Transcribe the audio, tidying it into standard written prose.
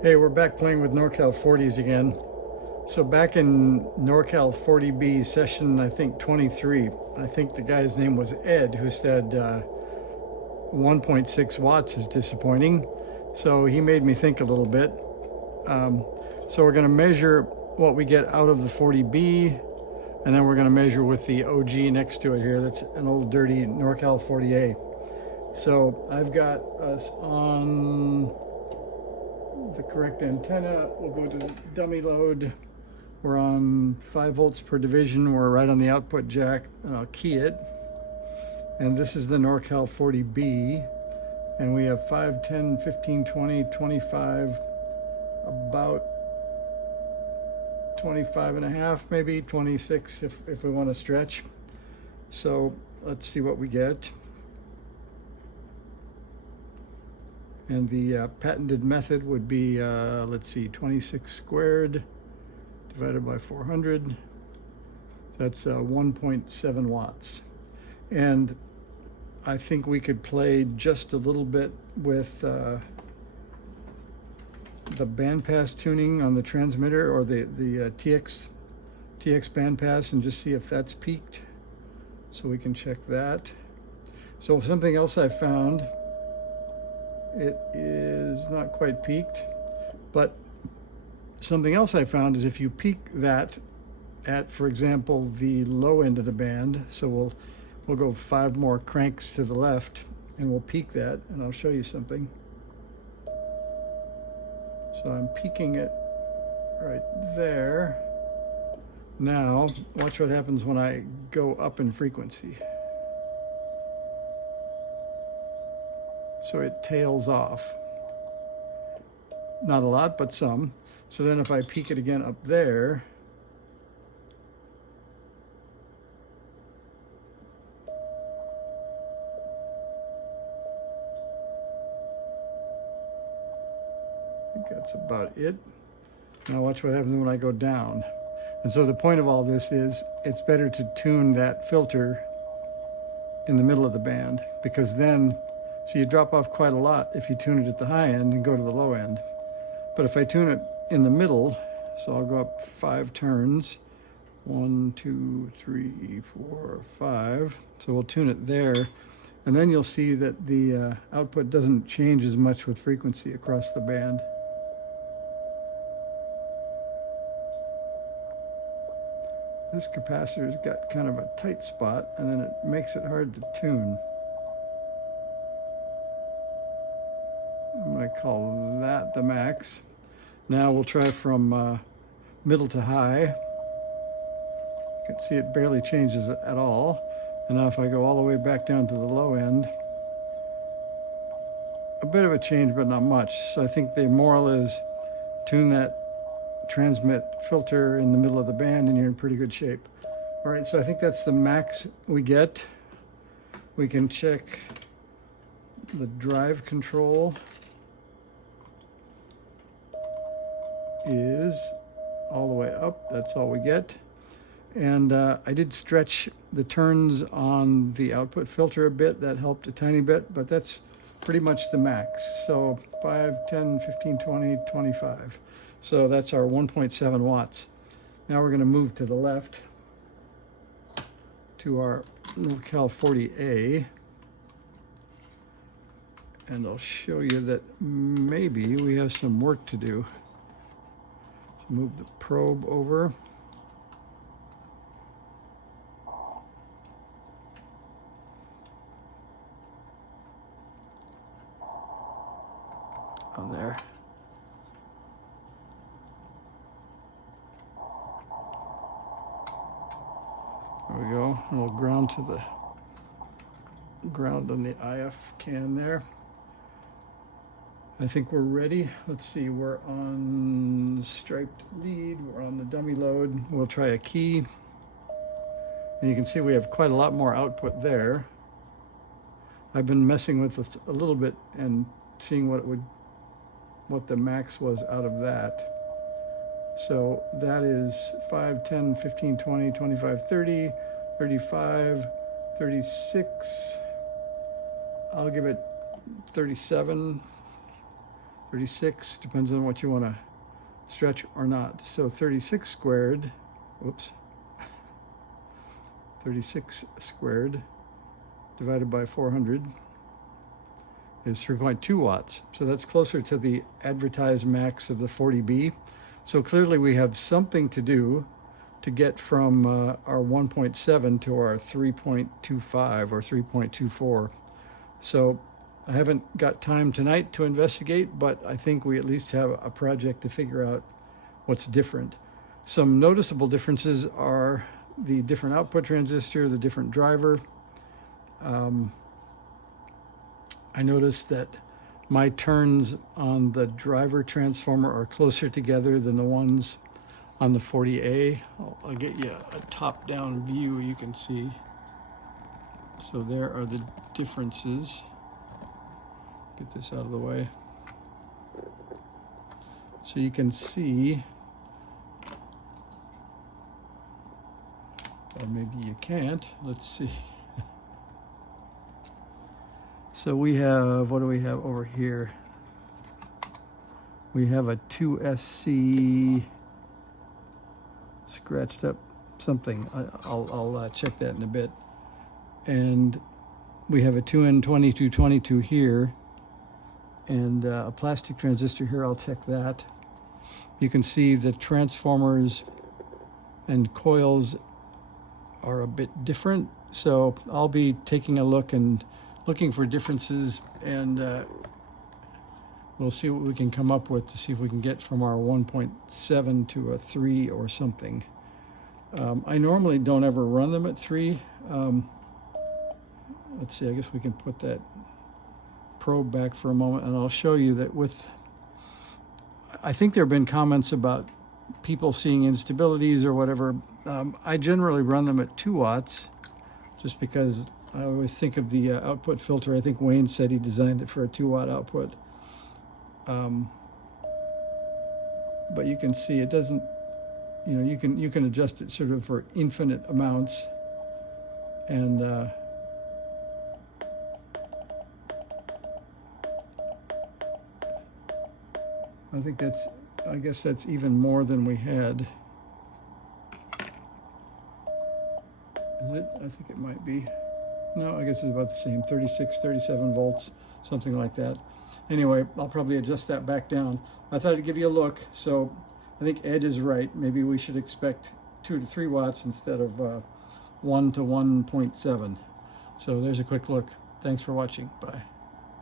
Hey, we're back playing with NorCal 40s again. So back in NorCal 40B session, I think 23, I think the guy's name was Ed, who said 1.6 watts is disappointing. So he made me think a little bit. So we're going to measure what we get out of the 40B, and then we're going to measure with the OG next to it here. That's an old dirty NorCal 40A. So I've got us on the correct antenna. We'll go to dummy load. We're on 5 volts per division. We're right on the output jack, and I'll key it. And this is the NorCal 40B. And we have 5, 10, 15, 20, 25, about 25 and a half, maybe 26 if we want to stretch. So let's see what we get. And the patented method would be, let's see, 26 squared divided by 400. That's 1.7 watts. And I think we could play just a little bit with the bandpass tuning on the transmitter, or the TX bandpass, and just see if that's peaked. So we can check that. So something else I found, it is not quite peaked, but something else I found is if you peak that at, for example, the low end of the band, so we'll go 5 more cranks to the left and we'll peak that, and I'll show you something. So I'm peaking it right there. Now watch what happens when I go up in frequency. So it tails off. Not a lot, but some. So then if I peak it again up there, I think that's about it. Now watch what happens when I go down. And so the point of all this is it's better to tune that filter in the middle of the band, because then, so you drop off quite a lot if you tune it at the high end and go to the low end. But if I tune it in the middle, so I'll go up 5 turns, 1, 2, 3, 4, 5. So we'll tune it there, and then you'll see that the output doesn't change as much with frequency across the band. This capacitor's got kind of a tight spot, and then it makes it hard to tune. I'm going to call that the max. Now we'll try from middle to high. You can see it barely changes at all. And now if I go all the way back down to the low end, a bit of a change, but not much. So I think the moral is tune that transmit filter in the middle of the band and you're in pretty good shape. All right, so I think that's the max we get. We can check the drive control. Is all the way up. That's all we get. And I did stretch the turns on the output filter a bit. That helped a tiny bit, but that's pretty much the max. So 5, 10, 15, 20, 25. So that's our 1.7 watts. Now we're going to move to the left to our NorCal 40A. And I'll show you that maybe we have some work to do. Move the probe over. On there. There we go. And we'll ground to the ground on the IF can there. I think we're ready. Let's see, we're on striped lead, we're on the dummy load. We'll try a key. And you can see we have quite a lot more output there. I've been messing with it a little bit and seeing what the max was out of that. So that is 5, 10, 15, 20, 25, 30, 35, 36. I'll give it 37. 36, depends on what you want to stretch or not. So 36 squared, whoops, 36 squared divided by 400 is 3.2 watts. So that's closer to the advertised max of the 40B. So clearly we have something to do to get from our 1.7 to our 3.25 or 3.24. So I haven't got time tonight to investigate, but I think we at least have a project to figure out what's different. Some noticeable differences are the different output transistor, the different driver. I noticed that my turns on the driver transformer are closer together than the ones on the 40A. I'll get you a top-down view you can see. So there are the differences. Get this out of the way. So you can see, or maybe you can't. Let's see. So we have, what do we have over here? We have a 2SC scratched up something. I'll check that in a bit. And we have a 2N2222 here, and a plastic transistor here. I'll check that. You can see the transformers and coils are a bit different, so I'll be taking a look and looking for differences, and we'll see what we can come up with to see if we can get from our 1.7 to a 3 or something. I normally don't ever run them at 3. Let's see, I guess we can put that probe back for a moment, and I'll show you that with, I think there have been comments about people seeing instabilities or whatever. I generally run them at 2 watts just because I always think of the output filter. I think Wayne said he designed it for a 2-watt output. But you can see it doesn't, you know, you can adjust it sort of for infinite amounts, and I think that's, I guess that's even more than we had. Is it? I think it might be. No, I guess it's about the same, 36, 37 volts, something like that. Anyway, I'll probably adjust that back down. I thought I'd give you a look. So I think Ed is right. Maybe we should expect 2 to 3 watts instead of 1 to 1.7. So there's a quick look. Thanks for watching. Bye.